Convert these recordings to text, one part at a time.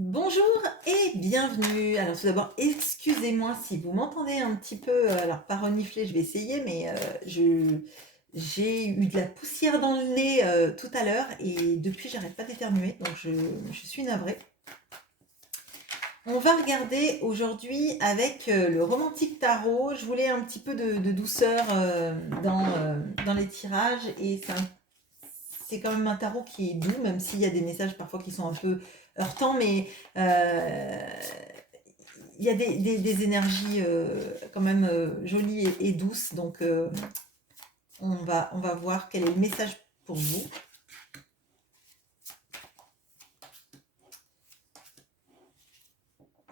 Bonjour et bienvenue. Alors tout d'abord, excusez-moi si vous m'entendez un petit peu, alors pas renifler, je vais essayer, mais j'ai eu de la poussière dans le nez tout à l'heure et depuis j'arrête pas d'éternuer, donc je suis navrée. On va regarder aujourd'hui avec le romantique tarot. Je voulais un petit peu de douceur dans les tirages et c'est quand même un tarot qui est doux, même s'il y a des messages parfois qui sont un peu heurtants, mais il y a des énergies quand même jolies et douces. Donc, on va voir quel est le message pour vous.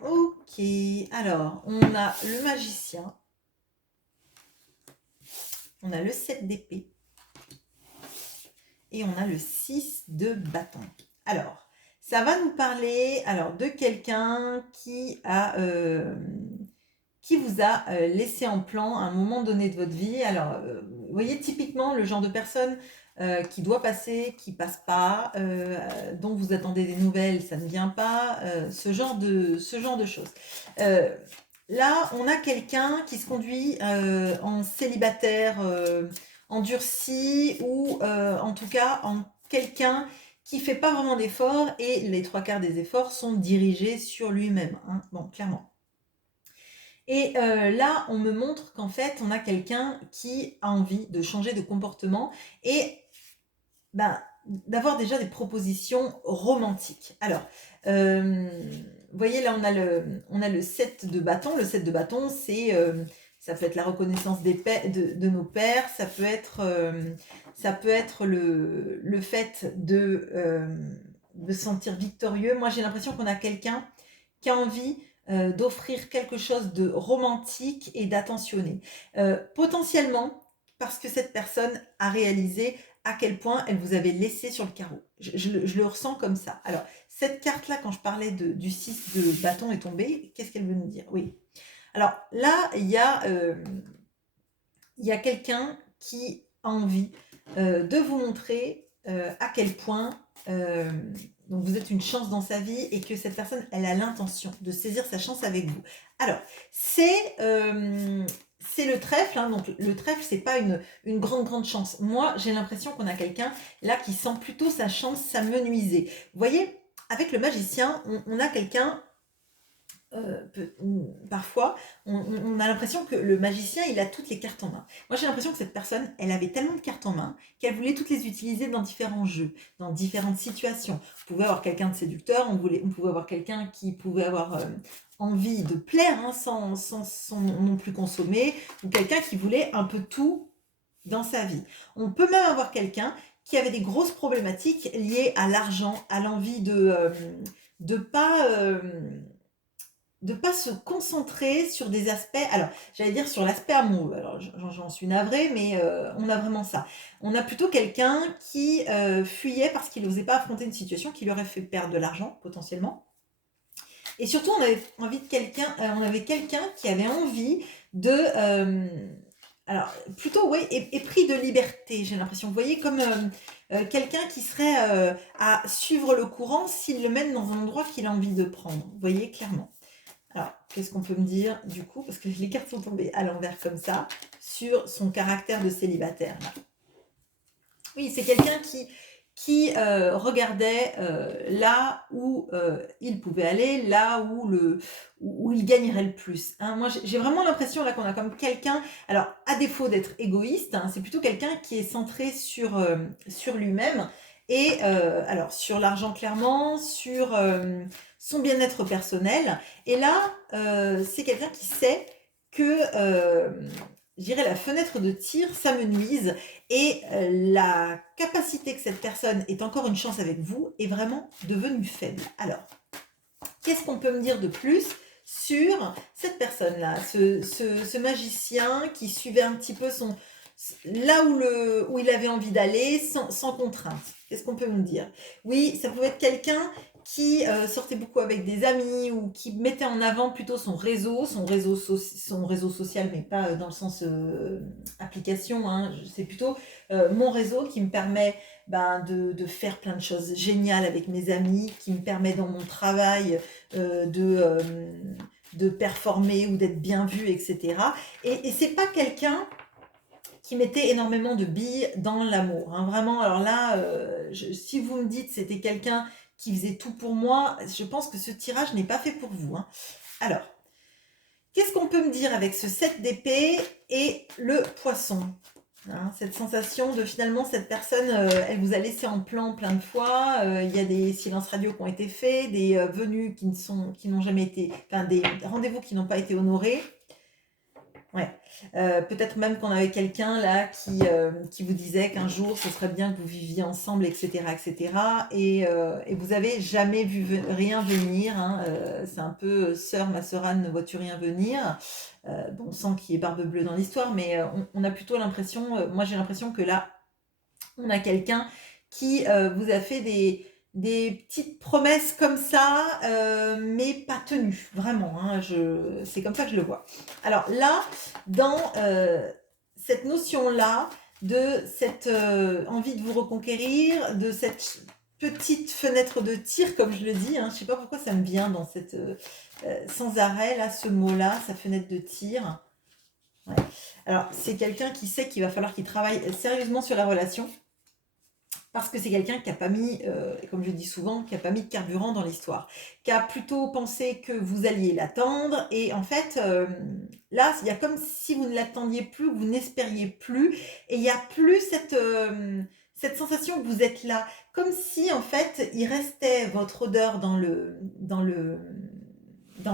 Ok, alors, on a le magicien, on a le 7 d'épée et on a le 6 de bâton. Alors, ça va nous parler de quelqu'un qui vous a laissé en plan à un moment donné de votre vie. Alors, vous voyez typiquement le genre de personne qui doit passer, qui passe pas, dont vous attendez des nouvelles, ça ne vient pas, ce genre de choses. Euh, Là, on a quelqu'un qui se conduit en célibataire, endurci, ou en tout cas en quelqu'un qui fait pas vraiment d'efforts, et les trois quarts des efforts sont dirigés sur lui-même, hein. Bon, clairement. Et là, on me montre qu'en fait, on a quelqu'un qui a envie de changer de comportement et ben, d'avoir déjà des propositions romantiques. Alors, vous voyez, là, on a le 7 de bâton. Le 7 de bâton, ça peut être la reconnaissance de nos pères, ça peut être le fait de se sentir victorieux. Moi, j'ai l'impression qu'on a quelqu'un qui a envie d'offrir quelque chose de romantique et d'attentionné. Potentiellement, parce que cette personne a réalisé à quel point elle vous avait laissé sur le carreau. Je le ressens comme ça. Alors, cette carte-là, quand je parlais du 6 de bâton est tombée, qu'est-ce qu'elle veut nous dire? Oui. Alors là, il y a quelqu'un qui a envie de vous montrer à quel point donc vous êtes une chance dans sa vie et que cette personne, elle a l'intention de saisir sa chance avec vous. Alors, c'est le trèfle, hein, donc le trèfle, c'est pas une grande chance. Moi, j'ai l'impression qu'on a quelqu'un là qui sent plutôt sa chance s'amenuiser. Vous voyez, avec le magicien, on a quelqu'un parfois, on a l'impression que le magicien, il a toutes les cartes en main. Moi, j'ai l'impression que cette personne, elle avait tellement de cartes en main qu'elle voulait toutes les utiliser dans différents jeux, dans différentes situations. On pouvait avoir quelqu'un de séducteur, on pouvait avoir quelqu'un qui pouvait avoir envie de plaire, hein, sans non plus consommer, ou quelqu'un qui voulait un peu tout dans sa vie. On peut même avoir quelqu'un qui avait des grosses problématiques liées à l'argent, à l'envie de pas... de pas se concentrer sur des aspects, alors j'allais dire sur l'aspect amoureux, alors j'en suis navrée, mais on a vraiment ça. On a plutôt quelqu'un qui fuyait parce qu'il n'osait pas affronter une situation qui lui aurait fait perdre de l'argent potentiellement. Et surtout, on avait quelqu'un qui avait envie de, alors plutôt ouais, épris de liberté, j'ai l'impression. Vous voyez, comme quelqu'un qui serait à suivre le courant s'il le mène dans un endroit qu'il a envie de prendre. Vous voyez clairement. Alors, qu'est-ce qu'on peut me dire du coup, parce que les cartes sont tombées à l'envers comme ça, sur son caractère de célibataire. Oui, c'est quelqu'un qui regardait là où il pouvait aller, là où il gagnerait le plus, hein. Moi, j'ai vraiment l'impression là qu'on a comme quelqu'un, alors à défaut d'être égoïste, hein, c'est plutôt quelqu'un qui est centré sur lui-même et alors sur l'argent clairement, sur son bien-être personnel. Et là, c'est quelqu'un qui sait que, je dirais, la fenêtre de tir s'amenuise et la capacité que cette personne ait encore une chance avec vous est vraiment devenue faible. Alors, qu'est-ce qu'on peut me dire de plus sur cette personne-là, ce magicien qui suivait un petit peu là où il avait envie d'aller sans contrainte? Qu'est-ce qu'on peut me dire? Oui, ça pouvait être quelqu'un qui sortait beaucoup avec des amis ou qui mettait en avant plutôt son réseau social, mais pas dans le sens application, hein. C'est plutôt mon réseau qui me permet de faire plein de choses géniales avec mes amis, qui me permet dans mon travail euh, de, euh, de performer ou d'être bien vu, etc. Et c'est pas quelqu'un qui mettait énormément de billes dans l'amour, hein. Vraiment, alors là, si vous me dites c'était quelqu'un qui faisait tout pour moi, je pense que ce tirage n'est pas fait pour vous, hein. Alors, qu'est-ce qu'on peut me dire avec ce 7 d'épée et le poisson, hein, cette sensation de finalement cette personne, elle vous a laissé en plan plein de fois, il y a des silences radio qui ont été faits, des venues qui n'ont jamais été, enfin des rendez-vous qui n'ont pas été honorés. Ouais. Peut-être même qu'on avait quelqu'un là qui vous disait qu'un jour ce serait bien que vous viviez ensemble, etc., etc. Et vous avez jamais vu rien venir, hein. C'est un peu sœur, ma sœur Anne, ne vois-tu rien venir. Bon, on sent qu'il y ait barbe bleue dans l'histoire, mais on a plutôt l'impression, moi j'ai l'impression que là, on a quelqu'un qui vous a fait des petites promesses comme ça, mais pas tenues, vraiment, hein, c'est comme ça que je le vois. Alors là, dans cette notion-là, de cette envie de vous reconquérir, de cette petite fenêtre de tir, comme je le dis, hein, je ne sais pas pourquoi ça me vient dans cette sans arrêt, là, ce mot-là, sa fenêtre de tir. Ouais. Alors, c'est quelqu'un qui sait qu'il va falloir qu'il travaille sérieusement sur la relation, parce que c'est quelqu'un qui n'a pas mis, comme je dis souvent, qui n'a pas mis de carburant dans l'histoire, qui a plutôt pensé que vous alliez l'attendre, et en fait, là, il y a comme si vous ne l'attendiez plus, vous n'espériez plus, et il n'y a plus cette sensation que vous êtes là, comme si en fait, il restait votre odeur dans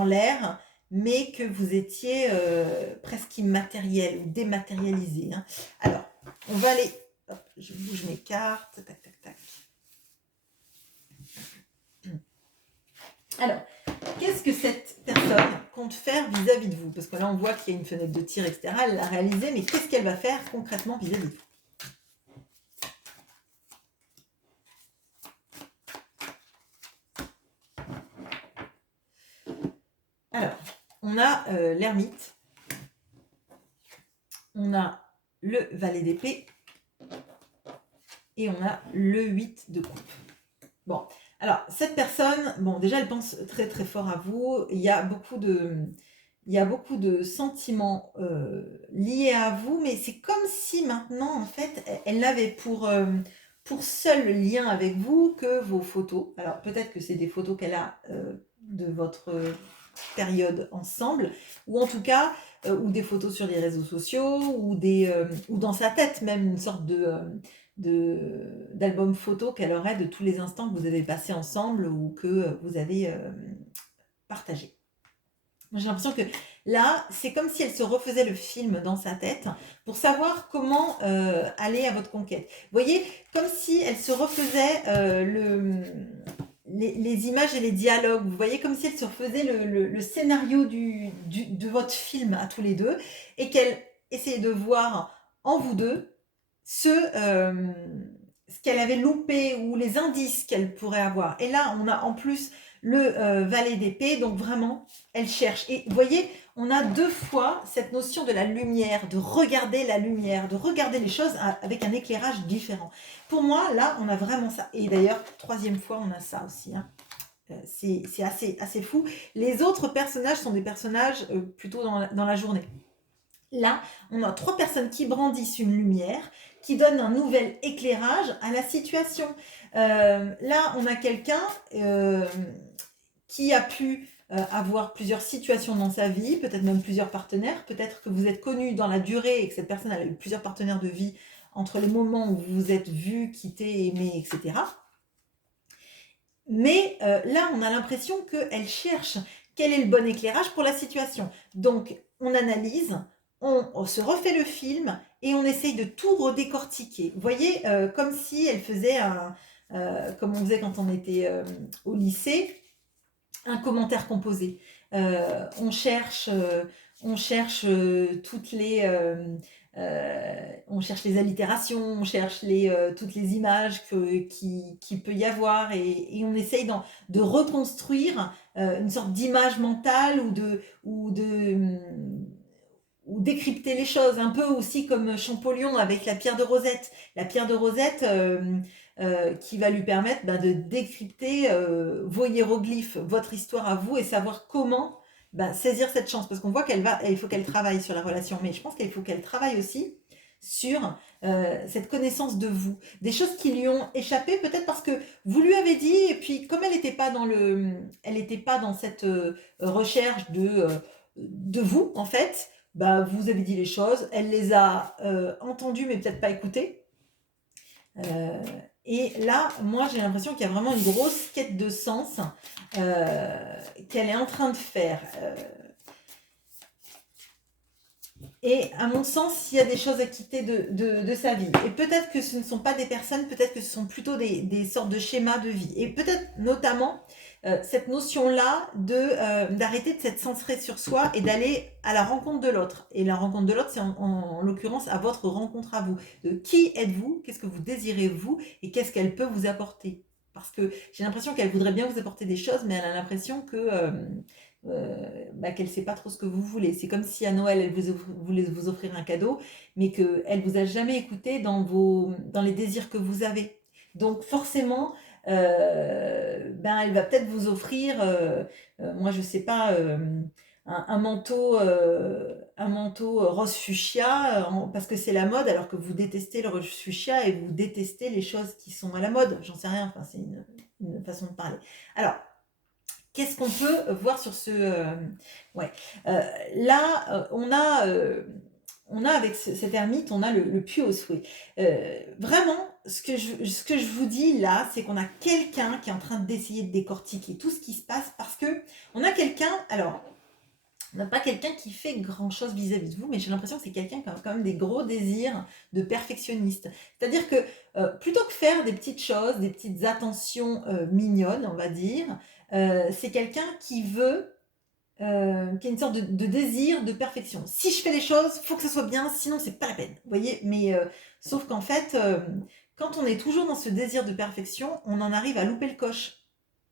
l'air, mais que vous étiez presque immatériel ou dématérialisé, hein. Alors, on va aller. Hop, je bouge mes cartes. Tac, tac, tac. Alors, qu'est-ce que cette personne compte faire vis-à-vis de vous? Parce que là, on voit qu'il y a une fenêtre de tir, etc. Elle l'a réalisée, mais qu'est-ce qu'elle va faire concrètement vis-à-vis de vous? Alors, on a l'ermite. On a le valet d'épée. Et on a le 8 de coupe. Bon, alors, cette personne, bon, déjà, elle pense très, très fort à vous. Il y a beaucoup de sentiments liés à vous, mais c'est comme si maintenant, en fait, elle n'avait pour seul lien avec vous que vos photos. Alors, peut-être que c'est des photos qu'elle a de votre période ensemble, ou en tout cas, ou des photos sur les réseaux sociaux, ou dans sa tête même, une sorte d'album photo qu'elle aurait de tous les instants que vous avez passés ensemble ou que vous avez partagé. J'ai l'impression que là, c'est comme si elle se refaisait le film dans sa tête pour savoir comment aller à votre conquête. Vous voyez, comme si elle se refaisait les images et les dialogues. Vous voyez, comme si elle se refaisait le scénario de votre film à tous les deux et qu'elle essayait de voir en vous deux ce qu'elle avait loupé ou les indices qu'elle pourrait avoir. Et là, on a en plus le valet d'épée, donc vraiment, elle cherche. Et vous voyez, on a deux fois cette notion de la lumière, de regarder la lumière, de regarder les choses avec un éclairage différent. Pour moi, là, on a vraiment ça. Et d'ailleurs, troisième fois, on a ça aussi, hein. C'est assez fou. Les autres personnages sont des personnages plutôt dans la journée. Là, on a trois personnes qui brandissent une lumière, qui donnent un nouvel éclairage à la situation. Là, on a quelqu'un qui a pu avoir plusieurs situations dans sa vie, peut-être même plusieurs partenaires, peut-être que vous êtes connu dans la durée et que cette personne a eu plusieurs partenaires de vie entre les moments où vous vous êtes vu, quitté, aimé, etc. Mais là, on a l'impression qu'elle cherche quel est le bon éclairage pour la situation. Donc, on analyse, on se refait le film et on essaye de tout redécortiquer. Vous voyez, comme si elle faisait comme on faisait quand on était au lycée, un commentaire composé. On cherche toutes les on cherche les allitérations, on cherche toutes les images qui peut y avoir et on essaye de reconstruire une sorte d'image mentale ou décrypter les choses, un peu aussi comme Champollion avec la pierre de Rosette. La pierre de Rosette qui va lui permettre de décrypter vos hiéroglyphes, votre histoire à vous et savoir comment saisir cette chance. Parce qu'on voit il faut qu'elle travaille sur la relation, mais je pense qu'il faut qu'elle travaille aussi sur cette connaissance de vous. Des choses qui lui ont échappé, peut-être parce que vous lui avez dit, et puis comme elle n'était pas dans cette recherche de vous, en fait, vous avez dit les choses, elle les a entendues, mais peut-être pas écoutées. Et là, moi, j'ai l'impression qu'il y a vraiment une grosse quête de sens qu'elle est en train de faire. Et à mon sens, il y a des choses à quitter de sa vie. Et peut-être que ce ne sont pas des personnes, peut-être que ce sont plutôt des sortes de schémas de vie. Et peut-être notamment cette notion-là d'arrêter de s'être centré sur soi et d'aller à la rencontre de l'autre. Et la rencontre de l'autre, c'est en l'occurrence à votre rencontre à vous. De qui êtes-vous, qu'est-ce que vous désirez vous et qu'est-ce qu'elle peut vous apporter. Parce que j'ai l'impression qu'elle voudrait bien vous apporter des choses, mais elle a l'impression qu'elle ne sait pas trop ce que vous voulez. C'est comme si à Noël, elle voulait vous offrir un cadeau, mais qu'elle ne vous a jamais écouté dans les désirs que vous avez. Donc forcément, elle va peut-être vous offrir, moi je sais pas, un manteau rose fuchsia parce que c'est la mode, alors que vous détestez le rose fuchsia et vous détestez les choses qui sont à la mode. J'en sais rien, enfin, c'est une façon de parler. Alors, qu'est-ce qu'on peut voir sur ce... là, on a avec cet ermite, on a le puits au souhait. Vraiment, ce que je vous dis là, c'est qu'on a quelqu'un qui est en train d'essayer de décortiquer tout ce qui se passe parce que on a quelqu'un, alors, on n'a pas quelqu'un qui fait grand-chose vis-à-vis de vous, mais j'ai l'impression que c'est quelqu'un qui a quand même des gros désirs de perfectionniste. C'est-à-dire que plutôt que faire des petites choses, des petites attentions mignonnes, on va dire, c'est quelqu'un qui veut qui a une sorte de désir de perfection. Si je fais les choses, il faut que ça soit bien, sinon c'est pas la peine. Vous voyez, mais sauf qu'en fait, quand on est toujours dans ce désir de perfection, on en arrive à louper le coche.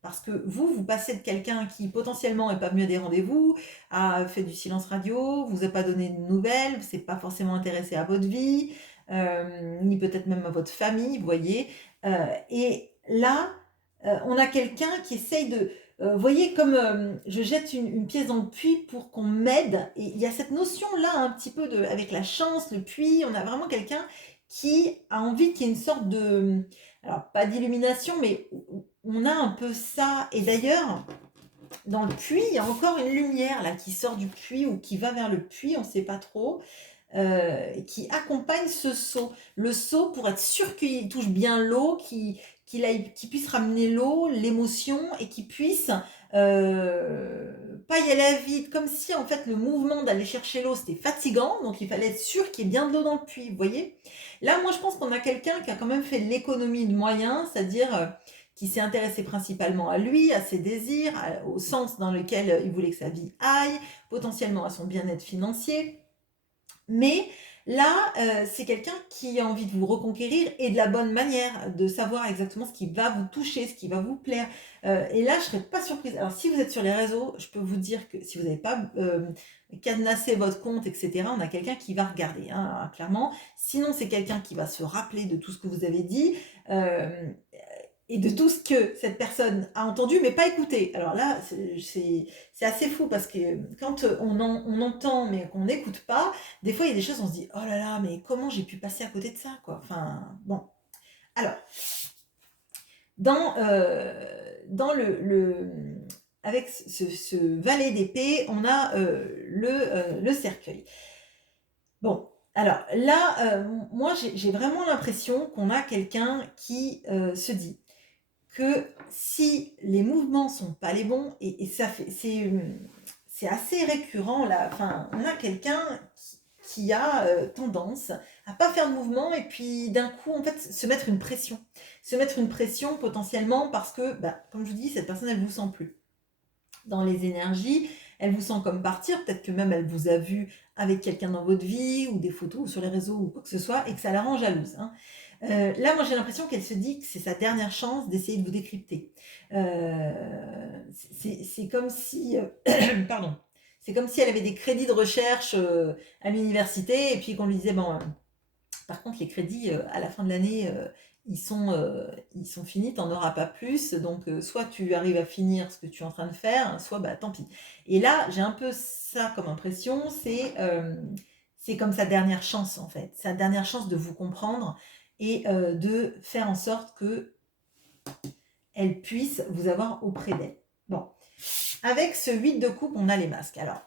Parce que vous passez de quelqu'un qui potentiellement n'est pas venu à des rendez-vous, a fait du silence radio, vous a pas donné de nouvelles, vous s'est pas forcément intéressé à votre vie, ni peut-être même à votre famille, vous voyez. Et là, on a quelqu'un qui essaye vous voyez, comme je jette une pièce dans le puits pour qu'on m'aide. Et il y a cette notion-là, un petit peu avec la chance, le puits. On a vraiment quelqu'un qui a envie qu'il y ait une sorte de... Alors, pas d'illumination, mais on a un peu ça. Et d'ailleurs, dans le puits, il y a encore une lumière là qui sort du puits ou qui va vers le puits, on ne sait pas trop. Qui accompagne ce seau. Le seau, pour être sûr qu'il touche bien l'eau, qu'il puisse ramener l'eau, l'émotion, et qu'il puisse pas y aller à vide, comme si en fait le mouvement d'aller chercher l'eau c'était fatigant, donc il fallait être sûr qu'il y ait bien de l'eau dans le puits, vous voyez. Là, moi je pense qu'on a quelqu'un qui a quand même fait l'économie de moyens, c'est-à-dire qui s'est intéressé principalement à lui, à ses désirs, au sens dans lequel il voulait que sa vie aille, potentiellement à son bien-être financier. Mais là, c'est quelqu'un qui a envie de vous reconquérir et de la bonne manière, de savoir exactement ce qui va vous toucher, ce qui va vous plaire. Et là, je ne serais pas surprise. Alors, si vous êtes sur les réseaux, je peux vous dire que si vous n'avez pas cadenassé votre compte, etc., on a quelqu'un qui va regarder, hein, clairement. Sinon, c'est quelqu'un qui va se rappeler de tout ce que vous avez dit. Et de tout ce que cette personne a entendu, mais pas écouté. Alors là, c'est assez fou parce que quand on entend mais qu'on n'écoute pas, des fois il y a des choses, on se dit, oh là là, mais comment j'ai pu passer à côté de ça, quoi. Enfin, bon. Alors, dans avec ce valet d'épée, on a le cercueil. Bon, alors là, moi j'ai vraiment l'impression qu'on a quelqu'un qui se dit que si les mouvements sont pas les bons, et ça fait, c'est assez récurrent là, enfin, on a quelqu'un qui a tendance à pas faire de mouvement et puis d'un coup en fait se mettre une pression potentiellement parce que, comme je vous dis, cette personne elle vous sent plus dans les énergies, elle vous sent comme partir, peut-être que même elle vous a vu avec quelqu'un dans votre vie, ou des photos, ou sur les réseaux, ou quoi que ce soit, et que ça la rend jalouse, hein. Là, moi, j'ai l'impression qu'elle se dit que c'est sa dernière chance d'essayer de vous décrypter. C'est comme si, pardon, c'est comme si elle avait des crédits de recherche à l'université, et puis qu'on lui disait, bon, par contre, les crédits, à la fin de l'année, ils sont finis, tu n'en auras pas plus. Donc, soit tu arrives à finir ce que tu es en train de faire, soit bah, tant pis. Et là, j'ai un peu ça comme impression, c'est comme sa dernière chance, en fait. Sa dernière chance de vous comprendre et de faire en sorte que elle puisse vous avoir auprès d'elle. Bon, avec ce 8 de coupe, on a les masques. Alors,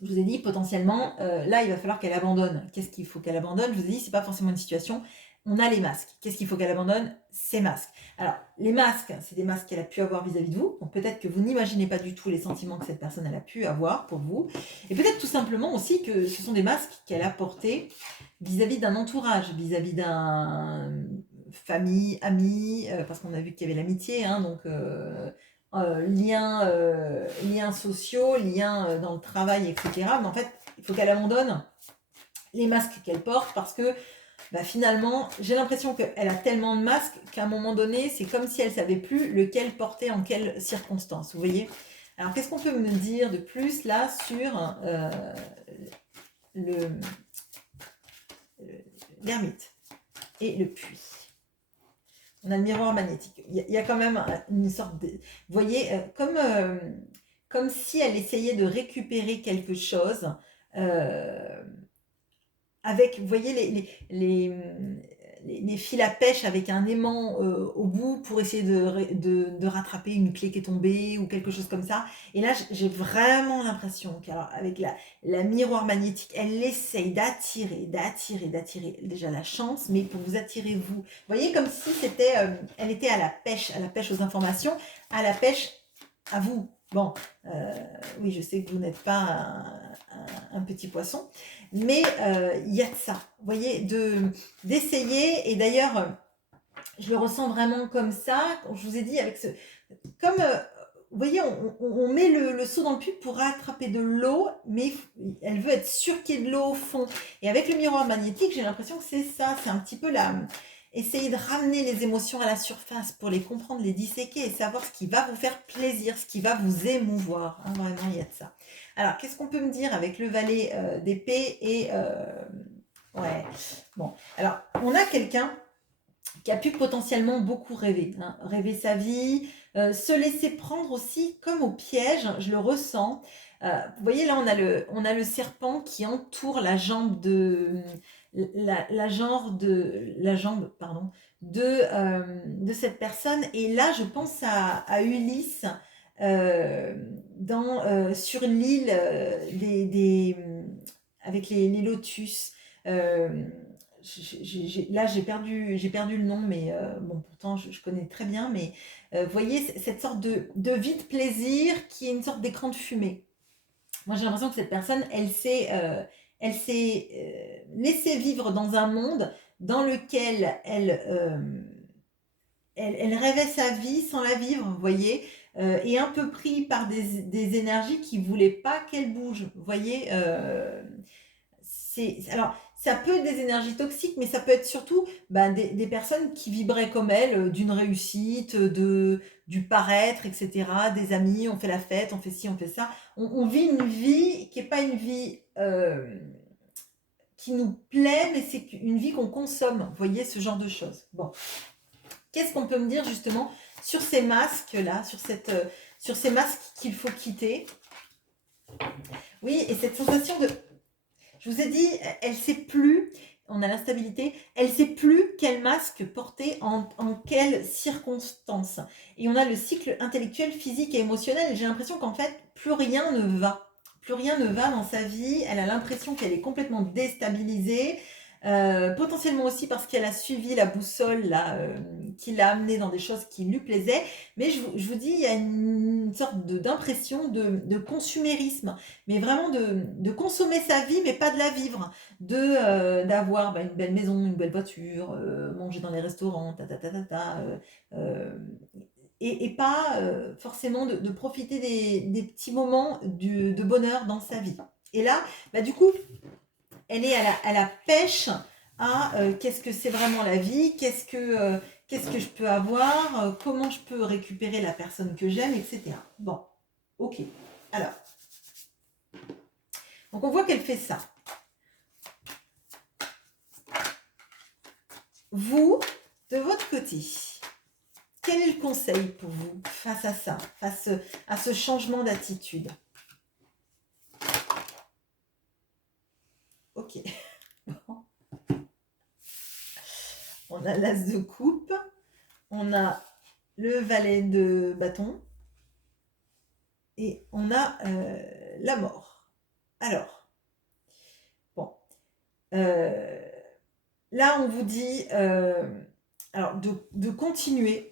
je vous ai dit potentiellement, là, il va falloir qu'elle abandonne. Qu'est-ce qu'il faut qu'elle abandonne? Je vous ai dit, c'est pas forcément une situation. On a les masques. Qu'est-ce qu'il faut qu'elle abandonne? Ces masques. Alors, les masques, c'est des masques qu'elle a pu avoir vis-à-vis de vous. Donc, peut-être que vous n'imaginez pas du tout les sentiments que cette personne elle a pu avoir pour vous. Et peut-être tout simplement aussi que ce sont des masques qu'elle a portés vis-à-vis d'un entourage, vis-à-vis d'un famille, amis, parce qu'on a vu qu'il y avait l'amitié, hein, donc liens sociaux, liens dans le travail, etc. Mais en fait, il faut qu'elle abandonne les masques qu'elle porte parce que bah, finalement, j'ai l'impression qu'elle a tellement de masques qu'à un moment donné, c'est comme si elle savait plus lequel porter en quelles circonstances. Vous voyez? Alors, qu'est-ce qu'on peut me dire de plus là sur le- l'ermite et le puits? On a le miroir magnétique. Il y a quand même une sorte de... Vous voyez, comme si elle essayait de récupérer quelque chose avec, vous voyez, les fils à pêche avec un aimant au bout pour essayer de rattraper une clé qui est tombée ou quelque chose comme ça. Et là, j'ai vraiment l'impression qu'avec la miroir magnétique, elle essaye d'attirer déjà la chance, mais pour vous attirer vous. Vous voyez, comme si c'était, elle était à la pêche aux informations, à la pêche à vous. Bon, oui, je sais que vous n'êtes pas un petit poisson, mais il y a de ça, vous voyez, d'essayer, et d'ailleurs, je le ressens vraiment comme ça, quand je vous ai dit, avec ce... Comme, vous voyez, on met le seau dans le pub pour attraper de l'eau, mais elle veut être sûre qu'il y ait de l'eau au fond. Et avec le miroir magnétique, j'ai l'impression que c'est ça, c'est un petit peu essayer de ramener les émotions à la surface pour les comprendre, les disséquer et savoir ce qui va vous faire plaisir, ce qui va vous émouvoir. Hein, vraiment, il y a de ça. Alors, qu'est-ce qu'on peut me dire avec le valet d'épée et... ouais, bon. Alors, on a quelqu'un qui a pu potentiellement beaucoup rêver, hein, rêver sa vie, se laisser prendre aussi comme au piège, je le ressens. Vous voyez là, on a le serpent qui entoure la jambe la jambe, pardon, de cette personne. Et là, je pense à Ulysse sur l'île avec les lotus. Euh, là, j'ai perdu le nom, mais bon, pourtant, je connais très bien. Mais vous voyez, cette sorte de vide plaisir qui est une sorte d'écran de fumée. Moi, j'ai l'impression que cette personne, elle s'est laissée vivre dans un monde dans lequel elle rêvait sa vie sans la vivre, vous voyez, et un peu pris par des énergies qui ne voulaient pas qu'elle bouge, vous voyez. Alors, ça peut être des énergies toxiques, mais ça peut être surtout bah, des personnes qui vibraient comme elle, d'une réussite, du paraître, etc. Des amis, on fait la fête, on fait ci, on fait ça. On vit une vie qui n'est pas une vie qui nous plaît, mais c'est une vie qu'on consomme. Vous voyez, ce genre de choses. Bon, qu'est-ce qu'on peut me dire justement sur ces masques-là, sur ces masques qu'il faut quitter? Oui, et cette sensation de... Je vous ai dit, elle ne sait plus, on a l'instabilité, elle ne sait plus quel masque porter en quelles circonstances. Et on a le cycle intellectuel, physique et émotionnel. J'ai l'impression qu'en fait, plus rien ne va. Plus rien ne va dans sa vie. Elle a l'impression qu'elle est complètement déstabilisée. Potentiellement aussi parce qu'elle a suivi la boussole là, qui l'a amenée dans des choses qui lui plaisaient. Mais je vous dis, il y a une sorte d'impression de consumérisme, mais vraiment de consommer sa vie, mais pas de la vivre, d'avoir bah, une belle maison, une belle voiture, manger dans les restaurants, ta ta ta ta ta. Euh, et pas forcément de profiter des petits moments de bonheur dans sa vie. Et là, bah, du coup, elle est à la pêche à qu'est-ce que c'est vraiment la vie, qu'est-ce que je peux avoir, comment je peux récupérer la personne que j'aime, etc. Bon, ok. Alors, donc on voit qu'elle fait ça. Vous, de votre côté, quel est le conseil pour vous face à ça, face à ce changement d'attitude? Ok. Bon. On a l'as de coupe, on a le valet de bâton et on a la mort. Alors, bon, là on vous dit alors de continuer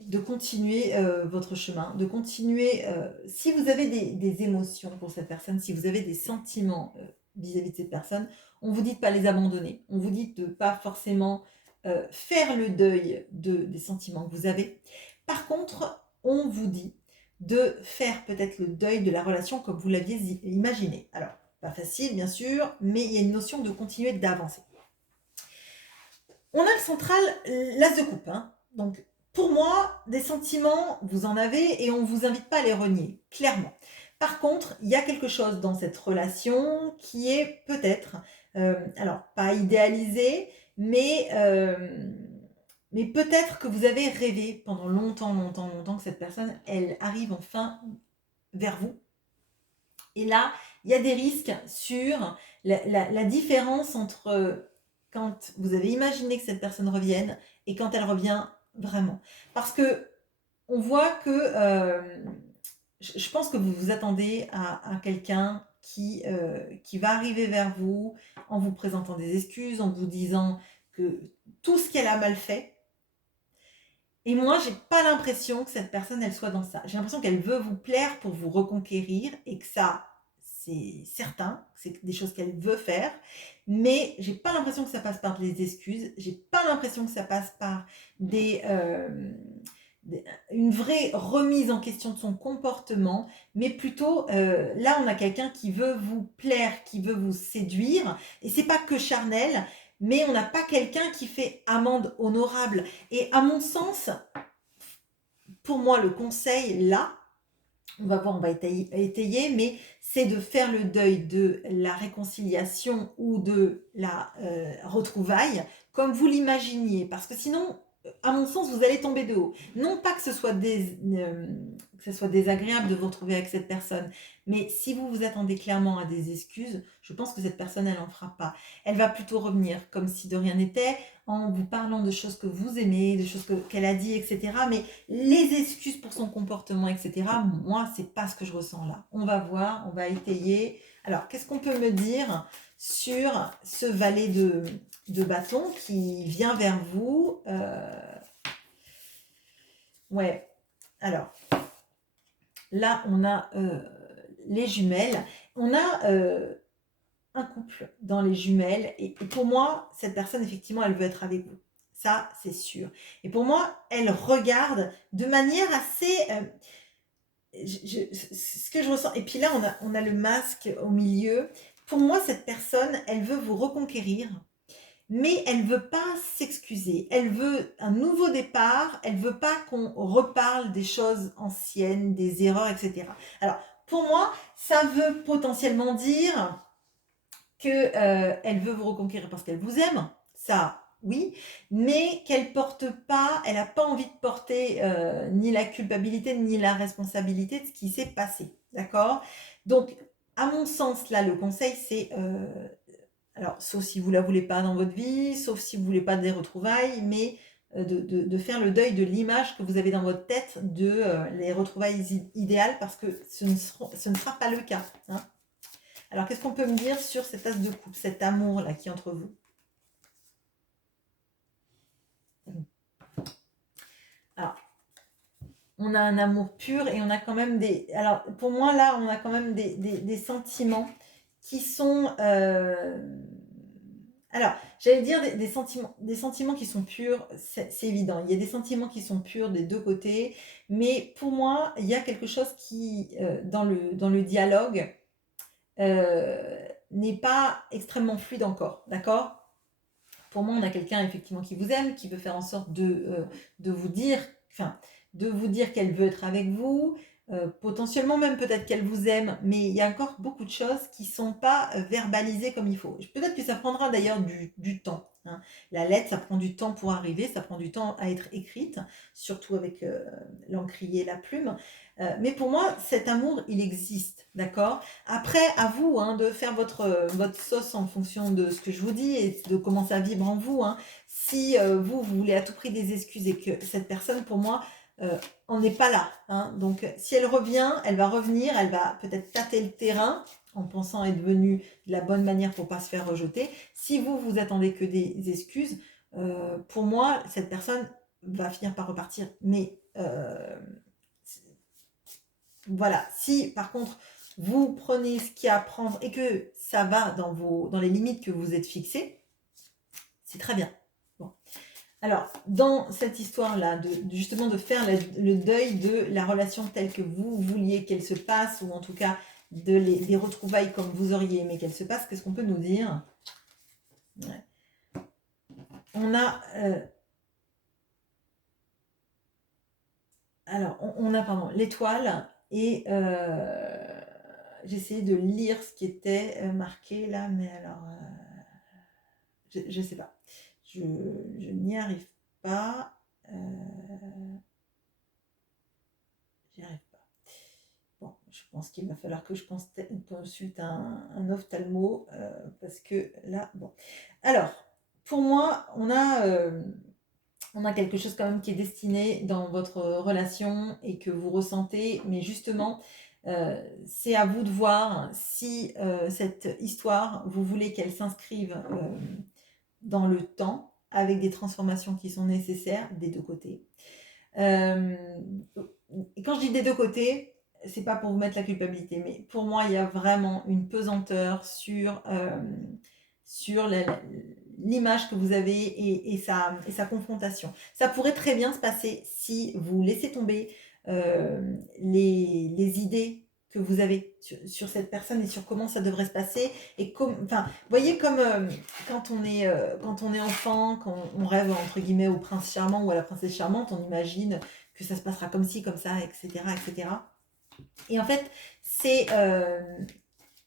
votre chemin, de continuer, si vous avez des émotions pour cette personne, si vous avez des sentiments vis-à-vis de cette personne, on vous dit de pas les abandonner, on vous dit de pas forcément faire le deuil des sentiments que vous avez. Par contre, on vous dit de faire peut-être le deuil de la relation comme vous l'aviez imaginé. Alors, pas facile bien sûr, mais il y a une notion de continuer d'avancer. On a le central, l'as de coupe. Hein. Donc, pour moi, des sentiments, vous en avez et on ne vous invite pas à les renier, clairement. Par contre, il y a quelque chose dans cette relation qui est peut-être, alors pas idéalisé, mais peut-être que vous avez rêvé pendant longtemps que cette personne, elle arrive enfin vers vous. Et là, il y a des risques sur la différence entre quand vous avez imaginé que cette personne revienne et quand elle revient vraiment. Parce que on voit que je pense que vous vous attendez à quelqu'un qui va arriver vers vous en vous présentant des excuses, en vous disant que tout ce qu'elle a mal fait. Et moi, j'ai pas l'impression que cette personne, elle soit dans ça. J'ai l'impression qu'elle veut vous plaire pour vous reconquérir et que ça, c'est certain, c'est des choses qu'elle veut faire. Mais j'ai pas l'impression que ça passe par des excuses. J'ai pas l'impression que ça passe par une vraie remise en question de son comportement, mais plutôt là, on a quelqu'un qui veut vous plaire, qui veut vous séduire. Et c'est pas que charnel, mais on n'a pas quelqu'un qui fait amende honorable. Et à mon sens, pour moi, le conseil, là, on va voir, on va étayer, mais c'est de faire le deuil de la réconciliation ou de la retrouvaille comme vous l'imaginiez. Parce que sinon, à mon sens, vous allez tomber de haut. Non pas que ce soit désagréable de vous retrouver avec cette personne, mais si vous vous attendez clairement à des excuses, je pense que cette personne, elle n'en fera pas. Elle va plutôt revenir comme si de rien n'était, en vous parlant de choses que vous aimez, de choses qu'elle a dit, etc. Mais les excuses pour son comportement, etc., moi, c'est pas ce que je ressens là. On va voir, on va étayer. Alors, qu'est-ce qu'on peut me dire sur ce valet de bâton qui vient vers vous Ouais, alors, là, on a les jumelles. On a un couple dans les jumelles. Et pour moi, cette personne, effectivement, elle veut être avec vous. Ça, c'est sûr. Et pour moi, elle regarde de manière assez... ce que je ressens... Et puis là, on a le masque au milieu. Pour moi, cette personne, elle veut vous reconquérir. Mais elle ne veut pas s'excuser. Elle veut un nouveau départ. Elle ne veut pas qu'on reparle des choses anciennes, des erreurs, etc. Alors, pour moi, ça veut potentiellement dire qu'elle veut vous reconquérir parce qu'elle vous aime, ça oui, mais qu'elle porte pas, elle n'a pas envie de porter ni la culpabilité ni la responsabilité de ce qui s'est passé, d'accord? Donc, à mon sens, là, le conseil, c'est, alors, sauf si vous la voulez pas dans votre vie, sauf si vous voulez pas des retrouvailles, mais de faire le deuil de l'image que vous avez dans votre tête de les retrouvailles idéales, parce que ce ne sera pas le cas, hein. Alors, qu'est-ce qu'on peut me dire sur cet as de coupe, cet amour-là qui est entre vous? Alors, on a un amour pur et on a quand même des... Alors, pour moi, là, on a quand même des sentiments qui sont Alors, j'allais dire des sentiments qui sont purs, c'est évident. Il y a des sentiments qui sont purs des deux côtés, mais pour moi, il y a quelque chose qui, dans le dialogue, n'est pas extrêmement fluide encore, d'accord? Pour moi, on a quelqu'un effectivement qui vous aime, qui veut faire en sorte de vous dire, enfin, de vous dire qu'elle veut être avec vous, potentiellement même peut-être qu'elle vous aime, mais il y a encore beaucoup de choses qui sont pas verbalisées comme il faut. Peut-être que ça prendra d'ailleurs du temps, hein. La lettre, ça prend du temps pour arriver, ça prend du temps à être écrite, surtout avec l'encrier et la plume. Mais pour moi, cet amour, il existe, d'accord? Après, à vous, hein, de faire votre sauce en fonction de ce que je vous dis et de comment ça vibre en vous, hein. Si vous voulez à tout prix des excuses et que cette personne, pour moi, euh, en est pas là, hein. Donc, si elle revient, elle va revenir, elle va peut-être tâter le terrain en pensant être venue de la bonne manière pour pas se faire rejeter. Si vous, vous attendez que des excuses, pour moi, cette personne va finir par repartir. Mais voilà, si par contre vous prenez ce qu'il y a à prendre et que ça va dans les limites que vous êtes fixées, c'est très bien. Bon. Alors, dans cette histoire-là, justement de faire le deuil de la relation telle que vous vouliez qu'elle se passe, ou en tout cas des retrouvailles comme vous auriez aimé qu'elle se passe, qu'est-ce qu'on peut nous dire? Ouais. On a, on a, pardon, l'étoile et j'ai essayé de lire ce qui était marqué là, mais alors, je sais pas. Je n'y arrive pas. J'y arrive pas. Bon, je pense qu'il va falloir que je consulte un ophtalmo parce que là, bon. Alors, pour moi, on a quelque chose quand même qui est destiné dans votre relation et que vous ressentez, mais justement, c'est à vous de voir si cette histoire, vous voulez qu'elle s'inscrive dans le temps avec des transformations qui sont nécessaires des deux côtés. Euh, et quand je dis des deux côtés, c'est pas pour vous mettre la culpabilité, mais pour moi, il y a vraiment une pesanteur sur l'image que vous avez et sa confrontation. Ça pourrait très bien se passer si vous laissez tomber les idées que vous avez sur cette personne et sur comment ça devrait se passer. Et enfin, vous voyez comme quand on est enfant, quand on rêve entre guillemets au prince charmant ou à la princesse charmante, on imagine que ça se passera comme ci, comme ça, etc. etc. Et en fait, c'est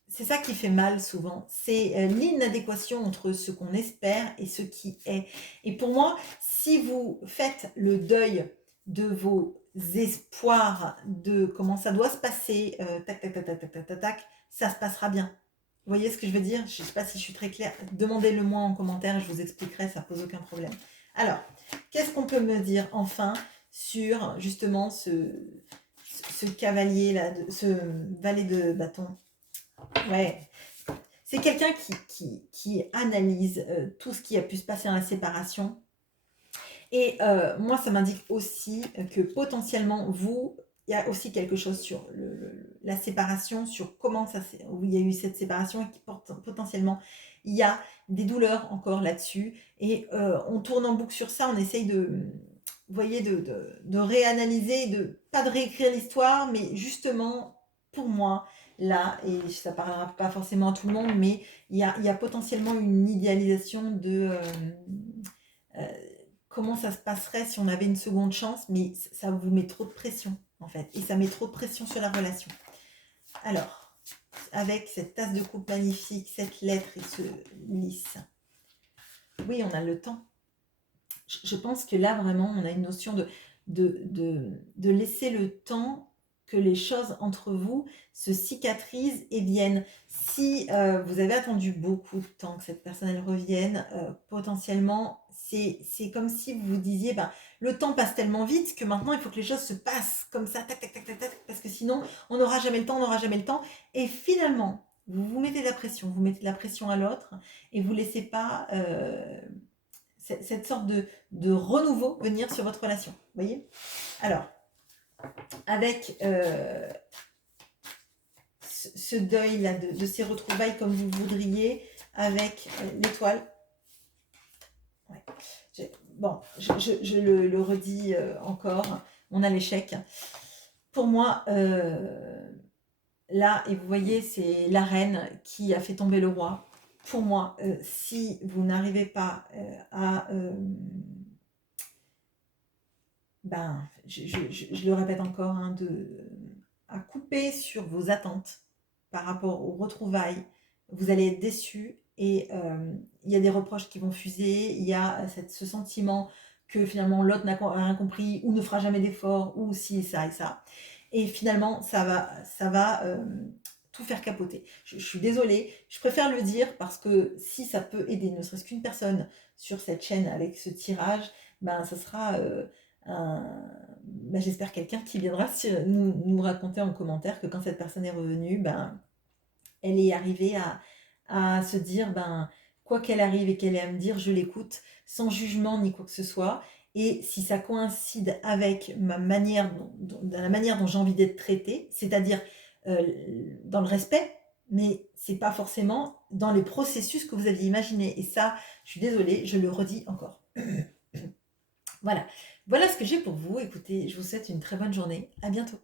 ça qui fait mal souvent. C'est l'inadéquation entre ce qu'on espère et ce qui est. Et pour moi, si vous faites le deuil de vos espoirs, de comment ça doit se passer, tac, tac, tac, tac, tac, tac, tac, tac, ça se passera bien. Vous voyez ce que je veux dire? Je ne sais pas si je suis très claire. Demandez-le moi en commentaire et je vous expliquerai, ça pose aucun problème. Alors, qu'est-ce qu'on peut me dire enfin sur justement ce cavalier là, ce valet de bâton? Ouais, c'est quelqu'un qui analyse tout ce qui a pu se passer dans la séparation. Et moi, ça m'indique aussi que potentiellement, il y a aussi quelque chose sur la séparation, sur comment où il y a eu cette séparation et qui potentiellement, il y a des douleurs encore là-dessus. Et on tourne en boucle sur ça, on essaye vous voyez, de réanalyser, pas de réécrire l'histoire, mais justement, pour moi, là, et ça ne parlera pas forcément à tout le monde, mais il y a potentiellement une idéalisation de euh, comment ça se passerait si on avait une seconde chance, mais ça vous met trop de pression, en fait, et ça met trop de pression sur la relation. Alors, avec cette tasse de coupe magnifique, cette lettre et ce lys, oui, on a le temps. Je pense que là, vraiment, on a une notion de laisser le temps que les choses entre vous se cicatrisent et viennent. Si vous avez attendu beaucoup de temps que cette personne elle revienne, potentiellement, c'est comme si vous vous disiez, ben, le temps passe tellement vite que maintenant il faut que les choses se passent comme ça, tac, tac, tac, tac, tac, parce que sinon on n'aura jamais le temps, on n'aura jamais le temps. Et finalement, vous vous mettez de la pression, vous mettez de la pression à l'autre et vous ne laissez pas cette sorte de renouveau venir sur votre relation. Vous voyez? Alors, avec ce deuil-là de ces retrouvailles comme vous voudriez, avec l'étoile, Ouais. Bon, je le redis encore, on a l'échec. Pour moi, là, et vous voyez, c'est la reine qui a fait tomber le roi. Pour moi, si vous n'arrivez pas ben, je le répète encore, hein, à couper sur vos attentes par rapport aux retrouvailles, vous allez être déçus et il y a des reproches qui vont fuser, il y a ce sentiment que finalement l'autre n'a rien compris ou ne fera jamais d'effort ou si ça et ça. Et finalement, ça va tout faire capoter. Je suis désolée, je préfère le dire parce que si ça peut aider ne serait-ce qu'une personne sur cette chaîne avec ce tirage, ben ça sera j'espère quelqu'un qui viendra nous raconter en commentaire que quand cette personne est revenue, ben, elle est arrivée à se dire, ben, quoi qu'elle arrive et qu'elle ait à me dire, je l'écoute, sans jugement ni quoi que ce soit. Et si ça coïncide avec la manière dont j'ai envie d'être traitée, c'est-à-dire euh, dans le respect, mais c'est pas forcément dans les processus que vous aviez imaginés. Et ça, je suis désolée, je le redis encore. Voilà. Voilà ce que j'ai pour vous. Écoutez, je vous souhaite une très bonne journée. À bientôt.